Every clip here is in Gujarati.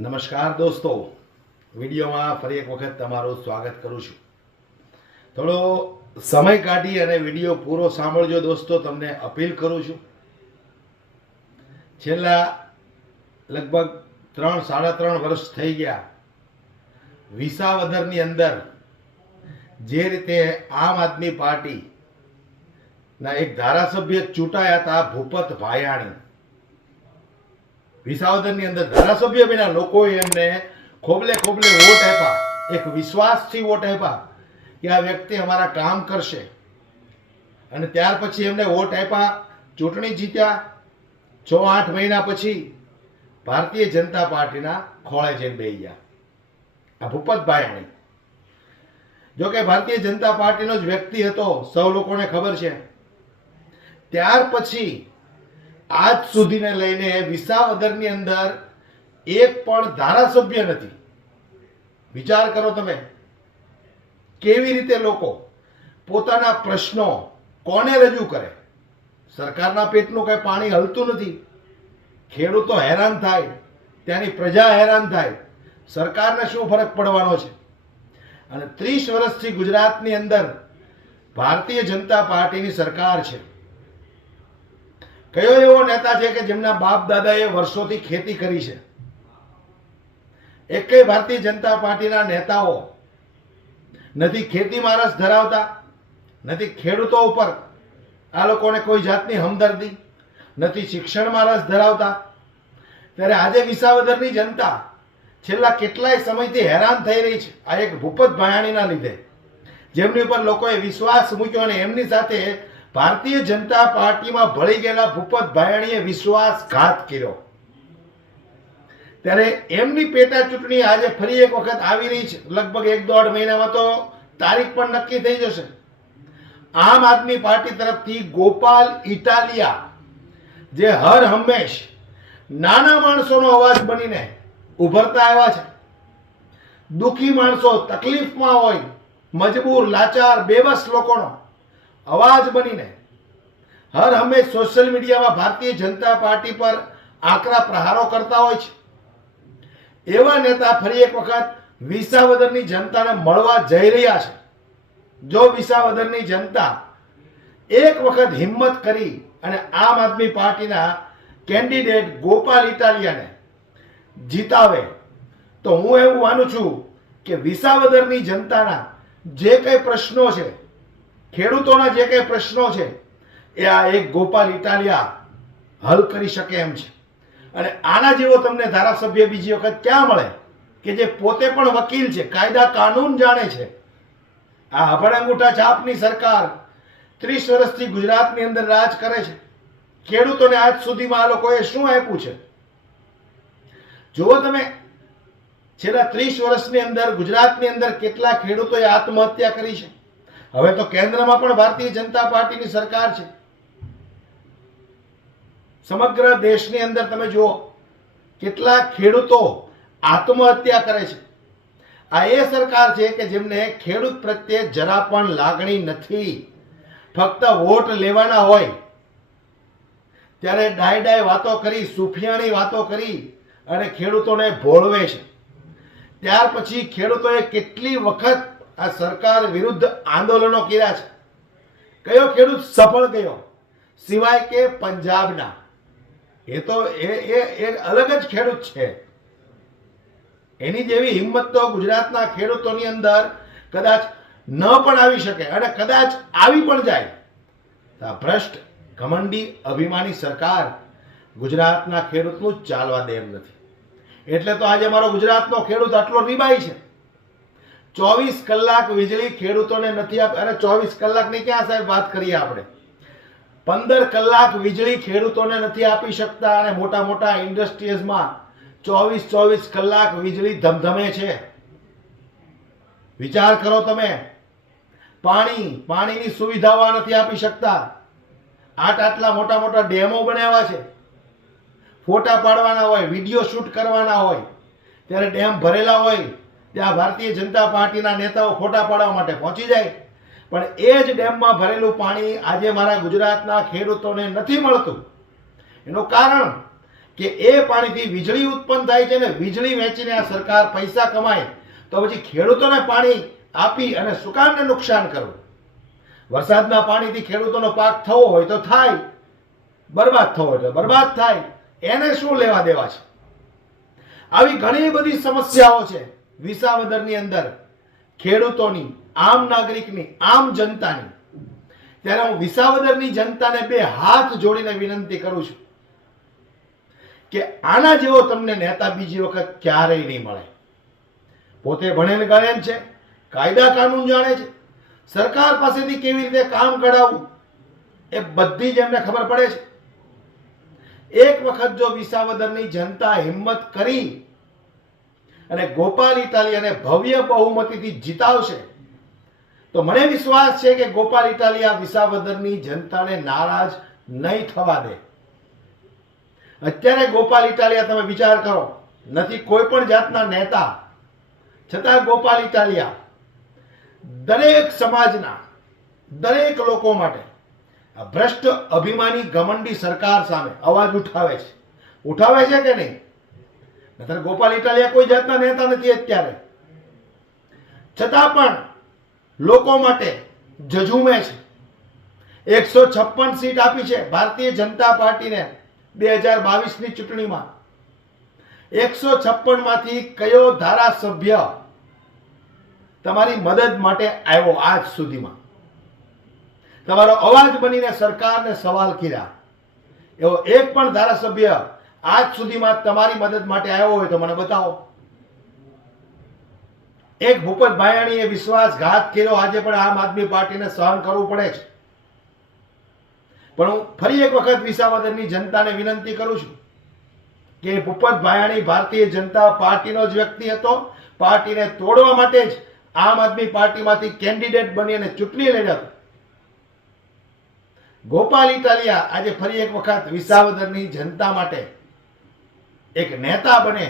નમસ્કાર દોસ્તો. વિડીયોમાં ફરી એક વખત તમારું સ્વાગત કરું છું. થોડો સમય કાઢી અને વીડિયો પૂરો સાંભળજો દોસ્તો, તમને અપીલ કરું છું. છેલ્લા લગભગ ત્રણ, સાડા ત્રણ વર્ષ થઈ ગયા. વિસાવદરની અંદર જે રીતે આમ આદમી પાર્ટીના એક ધારાસભ્ય ચૂંટાયા હતા, ભૂપત ભાયાણી. વિસાવદરની અંદર ધારાસભ્ય વિના લોકોએ એમને ખોબલે ખોબલે વોટ આપ્યા. એક વિશ્વાસથી વોટ આપ્યા કે આ વ્યક્તિ અમારા કામ કરશે. અને ત્યાર પછી એમને વોટ આપ્યા. ચૂંટણી જીત્યા. છ આઠ મહિના પછી ભારતીય જનતા પાર્ટીના ખોળે જઈને બેસી ગયા. આ ભૂપત જોકે ભારતીય જનતા પાર્ટીનો જ વ્યક્તિ હતો, સૌ લોકોને ખબર છે. ત્યાર પછી આજ સુધીને લઈને વિસાવદરની અંદર એક પણ ધારાસભ્ય નથી. વિચાર કરો તમે, કેવી રીતે લોકો પોતાના પ્રશ્નો કોને રજૂ કરે? સરકારના પેટનું કઈ પાણી હલતું નથી. ખેડૂતો હેરાન થાય, ત્યાંની પ્રજા હેરાન થાય. સરકારને શું ફરક પડવાનો છે? અને ત્રીસ વર્ષથી ગુજરાતની અંદર ભારતીય જનતા પાર્ટીની સરકાર છે. કયો એવો નેતા છે કે જેમના બાપ દાદાએ વર્ષોથી ખેતી કરી છે? એકેય ભારતીય જનતા પાર્ટીના નેતાઓ નથી ખેતીમાં રસ ધરાવતા, નથી ખેડૂતો ઉપર આ લોકોને કોઈ જાતની હમદર્દી, નથી શિક્ષણમાં રસ ધરાવતા. ત્યારે આજે વિસાવદરની જનતા છેલ્લા કેટલાય સમયથી હેરાન થઈ રહી છે. આ એક ભૂપત ભાયાણીના લીધે. જેમની ઉપર લોકોએ વિશ્વાસ મૂક્યો અને એમની સાથે ભારતીય જનતા પાર્ટીમાં ભળી ગયેલા ભૂપત ભાયાણીએ વિશ્વાસઘાત કર્યો. ત્યારે એમની પેટા ચૂંટણી આજે ફરી એક વખત આવી રહી છે. લગભગ એક દોઢ મહિનામાં તો તારીખ પણ નક્કી થઈ જશે. આમ આદમી પાર્ટી તરફથી ગોપાલ ઇટાલિયા જે હર હંમેશ નાના માણસોનો અવાજ બનીને ઉભરતા આવ્યા છે. દુઃખી માણસો તકલીફમાં હોય, મજબૂર, લાચાર બેબસ લોકોનો અવાજ બનીને. હર હંમેશ સોશિયલ મીડિયામાં ભારતીય જનતા પાર્ટી પર આકરા પ્રહારો કરતા હોય છે. એવા નેતા ફરી એક વખત વિસાવદરની જનતાને મળવા જઈ રહ્યા છે. જો વિસાવદરની જનતા એક વખત હિંમત કરી અને આમ આદમી પાર્ટીના કેન્ડિડેટ ગોપાલ ઇટાલિયાને જીતાવે, તો હું એવું માનું છું કે વિસાવદરની જનતાના જે કંઈ પ્રશ્નો છે ખેડૂતોના જે કંઈ પ્રશ્નો છે, એ આ એક ગોપાલ ઇટાલિયા હલ કરી શકે એમ છે. અને આના જેવો તમને ધારાસભ્ય બીજી વખત ક્યાં મળે કે જે પોતે પણ વકીલ છે, કાયદા કાનૂન જાણે છે? આ હબડ અંગૂઠા છાપની સરકાર ત્રીસ વર્ષથી ગુજરાતની અંદર રાજ કરે છે. ખેડૂતોને આજ સુધીમાં આ લોકોએ શું આપ્યું છે? જુઓ તમે, છેલ્લા ત્રીસ વર્ષની અંદર ગુજરાતની અંદર કેટલા ખેડૂતોએ આત્મહત્યા કરી છે? હવે તો કેન્દ્રમાં પણ ભારતીય જનતા પાર્ટીની સરકાર છે. સમગ્ર દેશની અંદર તમે જુઓ કેટલા ખેડૂતો આત્મહત્યા કરે છે. આ એ સરકાર છે કે જેમને ખેડૂત પ્રત્યે જરા પણ લાગણી નથી. ફક્ત વોટ લેવાના હોય. ત્યારે ડાય ડાય વાતો કરી, સુફિયાણી વાતો કરી અને ખેડૂતોને ભોળવે છે. ત્યાર પછી ખેડૂતોએ કેટલી વખત આ સરકાર વિરુદ્ધ આંદોલનો કર્યા છે. કયો ખેડૂત સફળ ગયો? સિવાય કે પંજાબના. એ તો એ એ એ અલગ જ ખેડૂત છે. એની જેવી હિંમત તો ગુજરાતના ખેડૂતોની અંદર કદાચ ન પણ આવી શકે અને કદાચ આવી પણ જાય. આ ભ્રષ્ટ, ઘમંડી, અભિમાની સરકાર ગુજરાતના ખેડૂતનું ચાલવા દે એમ નથી. એટલે તો આજે મારો ગુજરાતનો ખેડૂત આટલો રીબાઈ છે. ચોવીસ કલાક વીજળી ખેડૂતોને નથી આપી. અને ચોવીસ કલાકની ક્યાં સાહેબ વાત કરીએ આપણે? પંદર કલાક વીજળી ખેડૂતોને નથી આપી શકતા અને મોટા મોટા ઇન્ડસ્ટ્રીઝમાં ચોવીસ ચોવીસ કલાક વીજળી ધમધમે છે. વિચાર કરો તમે. પાણી, પાણીની સુવિધાઓ નથી આપી શકતા. આટ આટલા મોટા મોટા ડેમો બનાવ્યા છે. ફોટા પાડવાના હોય, વીડિયો શૂટ કરવાના હોય, ત્યારે ડેમ ભરેલા હોય ત્યાં ભારતીય જનતા પાર્ટીના નેતાઓ ખોટા પાડવા માટે પહોંચી જાય. પણ એ જ ડેમમાં ભરેલું પાણી આજે મારા ગુજરાતના ખેડૂતોને નથી મળતું. એનું કારણ કે એ પાણીથી વીજળી ઉત્પન્ન થાય છે ને વીજળી વેચીને આ સરકાર પૈસા કમાય, તો પછી ખેડૂતોને પાણી આપી અને સુકામને નુકસાન કરવું. વરસાદના પાણીથી ખેડૂતોનો પાક થવો હોય તો થાય, બરબાદ થવો હોય તો બરબાદ થાય. એને શું લેવા દેવા છે? આવી ઘણી બધી સમસ્યાઓ છે. વિસાવદરની અંદર ખેડૂતોની, આમ નાગરિકની, આમ જનતાની. ત્યારે હું વિસાવદરની જનતાને બે હાથ જોડીને વિનંતી કરું છું કે આના જેવો તમને નેતા બીજી વખત ક્યારેય નહીં મળે. પોતે ભણેલ ગણેલ છે, કાયદા કાનૂન જાણે છે, સરકાર પાસેથી કેવી રીતે કામ કઢાવવું એ બધી જ એમને ખબર પડે છે. એક વખત જો વિસાવદરની જનતા હિંમત કરી અને ગોપાલ ઇટાલિયાને ભવ્ય બહુમતીથી જીતાવશે. તો મને વિશ્વાસ છે કે ગોપાલ ઇટાલિયા વિસાવદરની જનતાને નારાજ નહીં થવા દે. અત્યારે ગોપાલ ઇટાલિયા તમે વિચાર કરો, નથી કોઈ પણ જાતના નેતા, છતાં ગોપાલ ઇટાલિયા દરેક સમાજના, દરેક લોકો માટે ભ્રષ્ટ અભિમાની ઘમંડી સરકાર સામે અવાજ ઉઠાવે છે. ઉઠાવે છે કે નહીં? નહીતર ગોપાલ ઇટાલિયા કોઈ જાતના નેતા નથી અત્યારે. છતાં પણ લોકો માટે જજુમે છે. એકસો છપ્પન સીટ આપી છે ભારતીય જનતા પાર્ટીને બે હજાર બાવીસની ચૂંટણીમાં. એકસો છપ્પનમાંથી કયો ધારાસભ્ય તમારી મદદ માટે આવ્યો આજ સુધીમાં? તમારો અવાજ બનીને સરકારને સવાલ કર્યા. એવો એક પણ ધારાસભ્ય આજ સુધીમાં તમારી મદદ માટે આવ્યો હોય તો મને બતાવો. એક ભૂપત ભાયાણીએ વિશ્વાસઘાત કર્યો. આજે પણ આમ આદમી પાર્ટીને સહન કરવું પડે છે. પણ હું ફરી એક વખત વિસાવદરની જનતાને વિનંતી કરું છું કે ભૂપત ભાયાણી ભારતીય જનતા પાર્ટીનો જ વ્યક્તિ હતો. પાર્ટીને તોડવા માટે જ આમ આદમી પાર્ટીમાંથી કેન્ડિડેટ બની અને ચૂંટણી લડ્યો ગોપાલ ઇટાલિયા આજે ફરી એક વખત વિસાવદરની જનતા માટે એક નેતા બને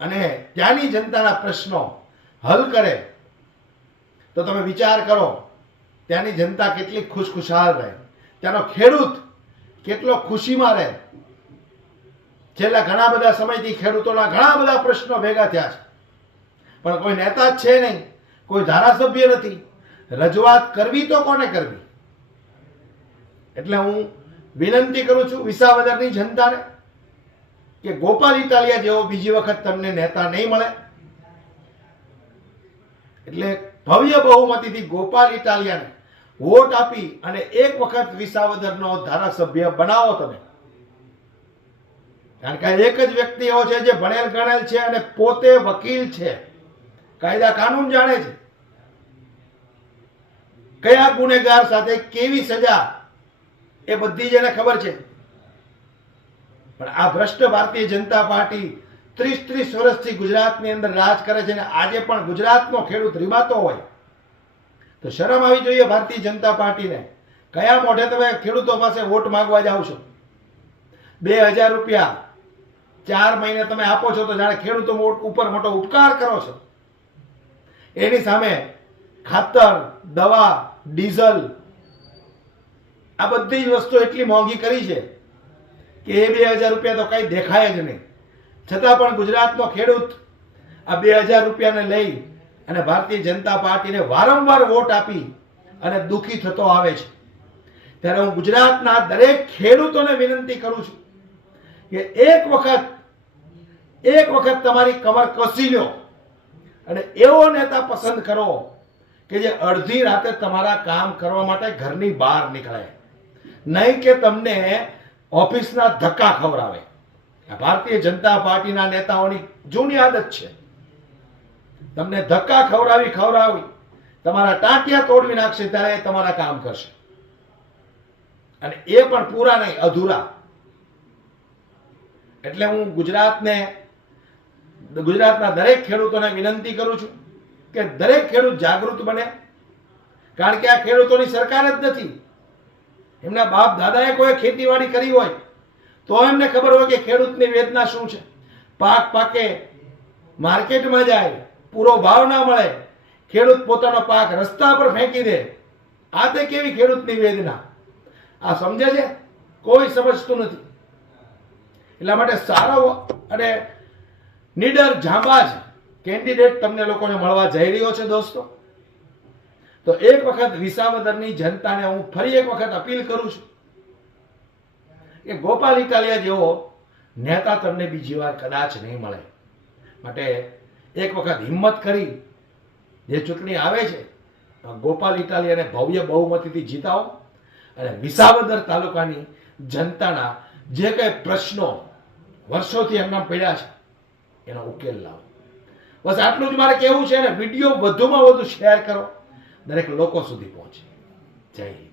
અને ત્યાંની જનતાના પ્રશ્નો હલ કરે, તો તમે વિચાર કરો, ત્યાંની જનતા કેટલી ખુશખુશાલ રહે. ત્યાંનો ખેડૂત કેટલો ખુશીમાં રહે. છેલ્લા ઘણા બધા સમયથી ખેડૂતોના ઘણા બધા પ્રશ્નો ભેગા થયા છે. પણ કોઈ નેતા જ છે નહીં, કોઈ ધારાસભ્ય નથી. રજૂઆત કરવી તો કોને કરવી? એટલે હું વિનંતી કરું છું વિસાવદરની જનતાને કે ગોપાલ ઇટાલિયા જેવો બીજી વખત તમને નેતા નહીં મળે? એટલે ભવ્ય બહુમતીથી ગોપાલ ઇટાલિયાને વોટ આપી અને એક વખત વિસાવદરનો ધારાસભ્ય બનાવો તમે. કારણ કે એક જ વ્યક્તિ એવો છે જે ભણેલ ગણેલ છે અને પોતે વકીલ છે. કાયદા કાનૂન જાણે છે. કયા ગુનેગાર સાથે કેવી સજા? એ બધી જ એને ખબર છે. પણ આ ભ્રષ્ટ ભારતીય જનતા પાર્ટી ત્રીસ ત્રીસ વર્ષથી ગુજરાતની અંદર રાજ કરે છે અને આજે પણ ગુજરાતનો ખેડૂત રીબાતો હોય. તો શરમ આવી જોઈએ ભારતીય જનતા પાર્ટીને. કયા મોઢે તમે ખેડૂતો પાસે વોટ માંગવા જાઓ છો? બે હજાર રૂપિયા ચાર મહિને તમે આપો છો તો જાણે ખેડૂતો ઉપર મોટો ઉપકાર કરો છો. એની સામે ખાતર, દવા, ડીઝલ, આ બધી જ વસ્તુ એટલી મોંઘી કરી છે. કે એ બે હજાર રૂપિયા તો કંઈ દેખાય જ નહીં. છતાં પણ ગુજરાતનો ખેડૂત આ બે હજાર રૂપિયાને લઈ અને ભારતીય જનતા પાર્ટીને વારંવાર વોટ આપી અને દુઃખી થતો આવે છે. ત્યારે હું ગુજરાતના દરેક ખેડૂતોને વિનંતી કરું છું કે એક વખત એક વખત તમારી કમર કસી લો અને એવો નેતા પસંદ કરો કે જે અડધી રાતે તમારા કામ કરવા માટે ઘરની બહાર નીકળે. નહીં કે તમને ઓફિસના ધક્કા ખવડાવે. ભારતીય જનતા પાર્ટીના નેતાઓની જૂની આદત છે. તમને ધક્કા ખવડાવી ખવડાવી તમારા ટાંટિયા તોડવી નાખશે ત્યારે તમારા કામ કરશે. અને એ પણ પૂરા નહીં, અધૂરા. એટલે હું ગુજરાતને, ગુજરાતના દરેક ખેડૂતોને વિનંતી કરું છું કે દરેક ખેડૂત જાગૃત બને. કારણ કે આ ખેડૂતોની સરકાર જ નથી. એમના બાપ દાદાએ કોઈ ખેતીવાડી કરી હોય, તો એમને ખબર હોય કે ખેડૂતની વેદના શું છે. પાક પાકે, માર્કેટમાં જાય, પૂરો ભાવ ના મળે, ખેડૂત પોતાનો પાક રસ્તા પર ફેંકી દે, આ તે કેવી ખેડૂતની વેદના? આ સમજે છે? કોઈ સમજતું નથી. એટલા માટે સારો અને નીડર જાંબાજ કેન્ડિડેટ તમને લોકોને મળવા જઈ રહ્યો છે દોસ્તો. તો એક વખત વિસાવદરની જનતાને હું ફરી એક વખત અપીલ કરું છું કે ગોપાલ ઇટાલિયા જેવો નેતા તમને બીજી વાર કદાચ નહીં મળે. માટે એક વખત હિંમત કરી જે ચૂંટણી આવે છે ગોપાલ ઇટાલિયાને ભવ્ય બહુમતીથી જીતાવો અને વિસાવદર તાલુકાની જનતાના જે કંઈ પ્રશ્નો વર્ષોથી એમના પડ્યા છે, એનો ઉકેલ લાવો. બસ આટલું જ મારે કહેવું છે ને વીડિયો વધુમાં વધુ શેર કરો. દરેક લોકો સુધી પહોંચે. જય હિન્દ.